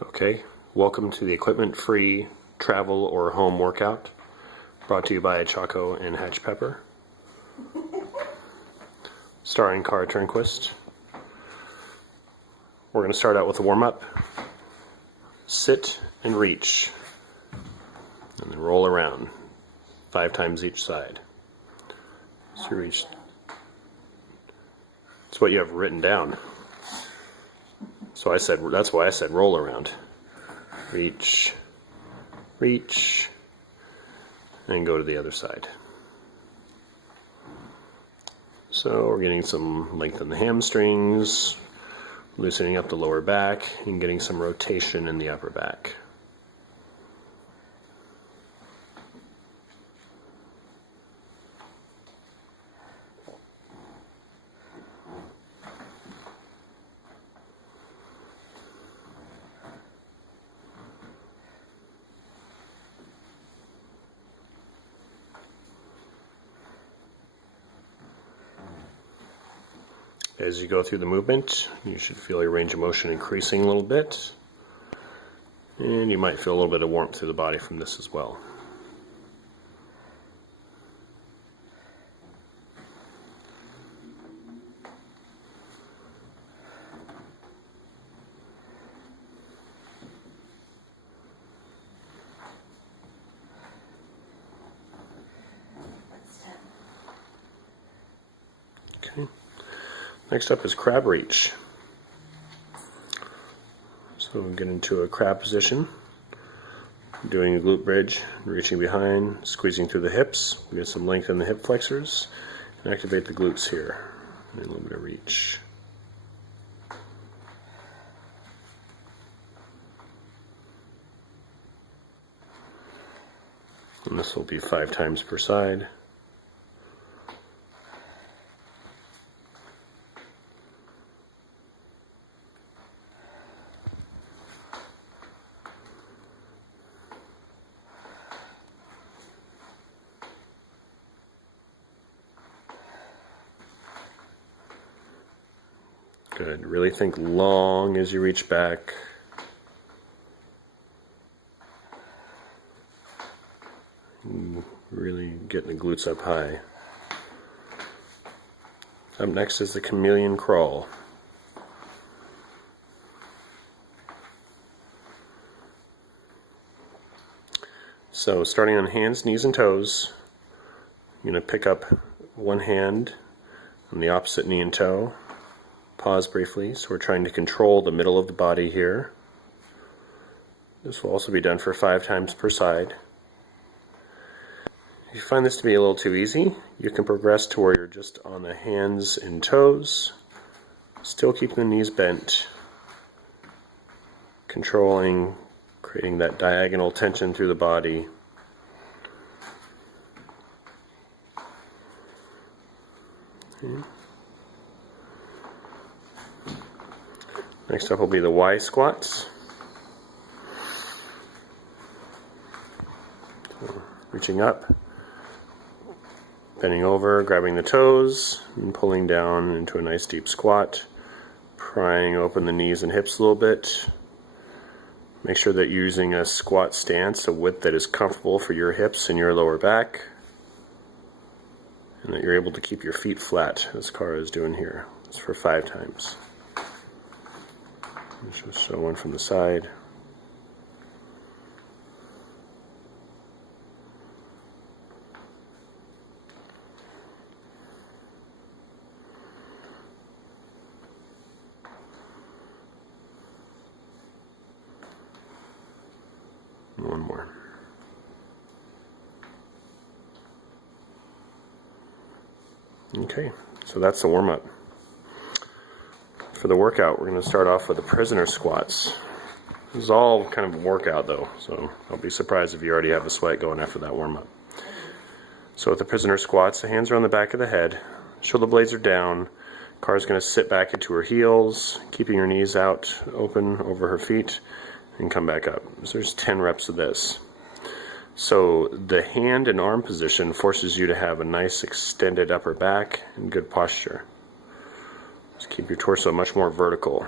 Okay, welcome to the equipment-free travel or home workout, brought to you by Chaco and Hatch Pepper, starring Cara Turnquist. We're going to start out with a warm-up. Sit and reach, and then roll around 5 times each side. So you reach. It's what you have written down. So that's why I said roll around. Reach, reach, and go to the other side. So we're getting some length in the hamstrings, loosening up the lower back, and getting some rotation in the upper back. As you go through the movement, you should feel your range of motion increasing a little bit, and you might feel a little bit of warmth through the body from this as well. Okay. Next up is crab reach. So we get into a crab position, doing a glute bridge, reaching behind, squeezing through the hips. We get some length in the hip flexors, and activate the glutes here. And a little bit of reach. And this will be 5 times per side. Good. Really think long as you reach back. Really getting the glutes up high. Up next is the chameleon crawl. So starting on hands, knees, and toes, you're going to pick up one hand on the opposite knee and toe. Pause briefly, so we're trying to control the middle of the body here. This will also be done for 5 times per side. If you find this to be a little too easy, you can progress to where you're just on the hands and toes, still keeping the knees bent, controlling, creating that diagonal tension through the body. Okay. Next up will be the Y squats. So, reaching up, bending over, grabbing the toes, and pulling down into a nice deep squat, prying open the knees and hips a little bit. Make sure that you're using a squat stance, a width that is comfortable for your hips and your lower back, and that you're able to keep your feet flat, as Cara is doing here. It's for 5 times. Let's just show one from the side. One more. Okay, so that's the warm-up. For the workout, we're going to start off with the prisoner squats. This is all kind of a workout though, so don't be surprised if you already have a sweat going after that warm-up. So with the prisoner squats, the hands are on the back of the head, shoulder blades are down, Cara's going to sit back into her heels, keeping her knees out open over her feet, and come back up. So there's 10 reps of this. So the hand and arm position forces you to have a nice extended upper back and good posture. Just keep your torso much more vertical.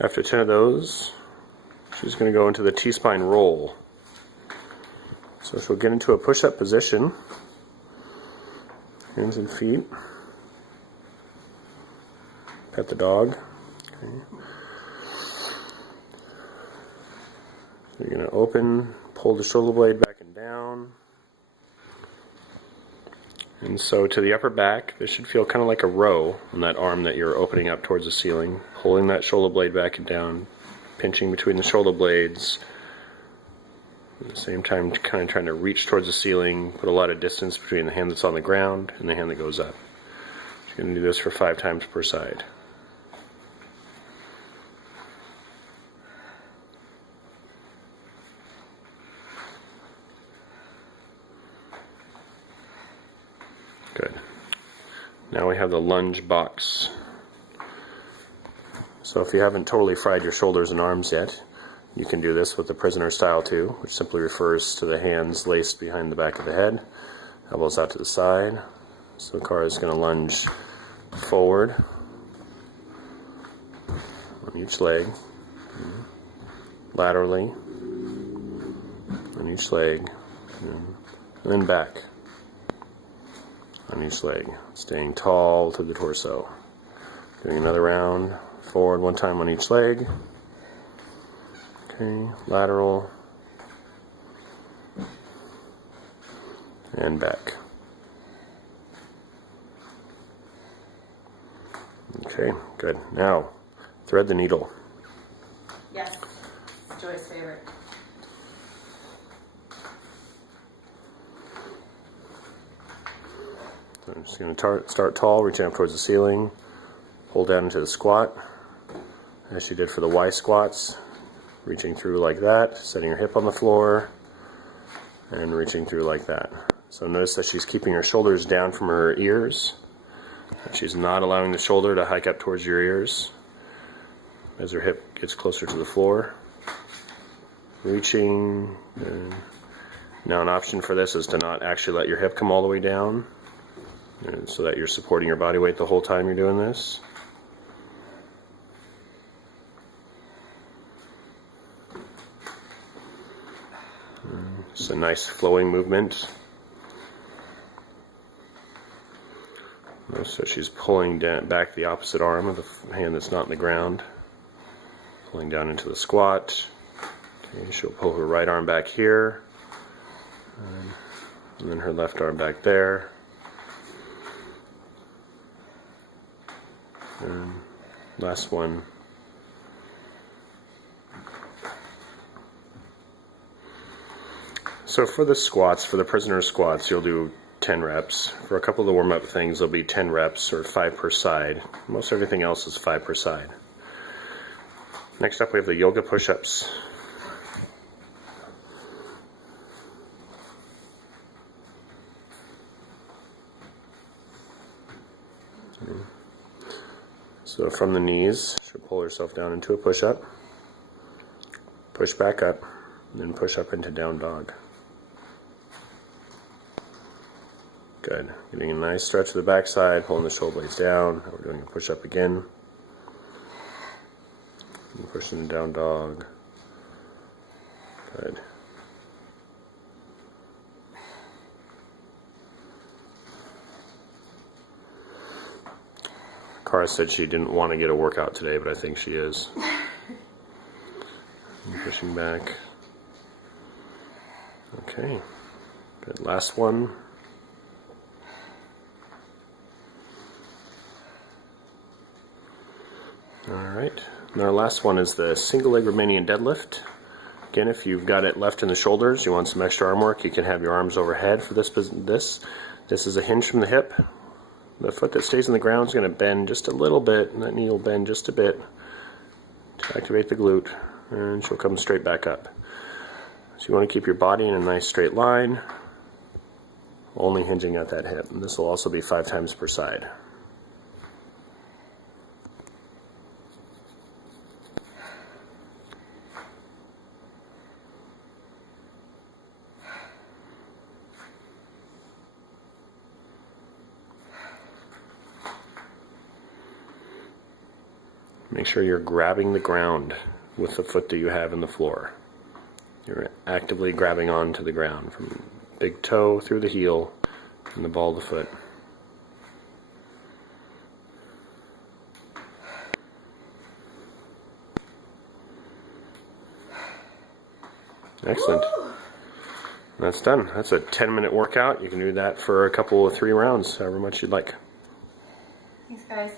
After 10 of those, she's going to go into the T-spine roll. So she'll get into a push-up position, hands and feet, pet the dog. Okay. So you're going to open, pull the shoulder blade back and down. And so to the upper back, this should feel kind of like a row on that arm that you're opening up towards the ceiling, pulling that shoulder blade back and down, pinching between the shoulder blades. At the same time, kind of trying to reach towards the ceiling, put a lot of distance between the hand that's on the ground and the hand that goes up. You're going to do this for 5 times per side. Good. Now we have the lunge box. So if you haven't totally fried your shoulders and arms yet, you can do this with the prisoner style too, which simply refers to the hands laced behind the back of the head, elbows out to the side. So Cara is going to lunge forward on each leg, laterally on each leg, and then back on each leg, staying tall to the torso. Doing another round, forward 1 time on each leg. Okay, lateral and back. Okay, good. Now, thread the needle. Yes, Joy's favorite. So I'm just going to start tall, reaching up towards the ceiling, pull down into the squat, as she did for the Y squats, reaching through like that, setting her hip on the floor, and reaching through like that. So notice that she's keeping her shoulders down from her ears. She's not allowing the shoulder to hike up towards your ears as her hip gets closer to the floor. Reaching. Now an option for this is to not actually let your hip come all the way down, so that you're supporting your body weight the whole time you're doing this. It's a nice flowing movement. So she's pulling down, back the opposite arm of the hand that's not in the ground, pulling down into the squat. Okay, she'll pull her right arm back here, and then her left arm back there. And last one. So for the squats, for the prisoner squats, you'll do 10 reps. For a couple of the warm-up things, there'll be 10 reps or 5 per side. Most everything else is 5 per side. Next up, we have the yoga push-ups. So from the knees, she'll pull herself down into a push-up, push back up, and then push up into down dog. Good. Getting a nice stretch of the backside, pulling the shoulder blades down. Now we're doing a push-up again. And pushing down dog. Good. Cara said she didn't want to get a workout today, but I think she is. And pushing back. Okay. Good. Last one. Alright, and our last one is the single leg Romanian deadlift. Again, if you've got it left in the shoulders, you want some extra arm work, you can have your arms overhead for this. This is a hinge from the hip. The foot that stays on the ground is going to bend just a little bit, and that knee will bend just a bit to activate the glute, and she'll come straight back up. So you want to keep your body in a nice straight line, only hinging at that hip. And this will also be 5 times per side. Make sure you're grabbing the ground with the foot that you have in the floor. You're actively grabbing onto the ground from big toe through the heel and the ball of the foot. Excellent. That's done. That's a 10-minute workout. You can do that for a couple of 3 rounds, however much you'd like. Thanks, guys.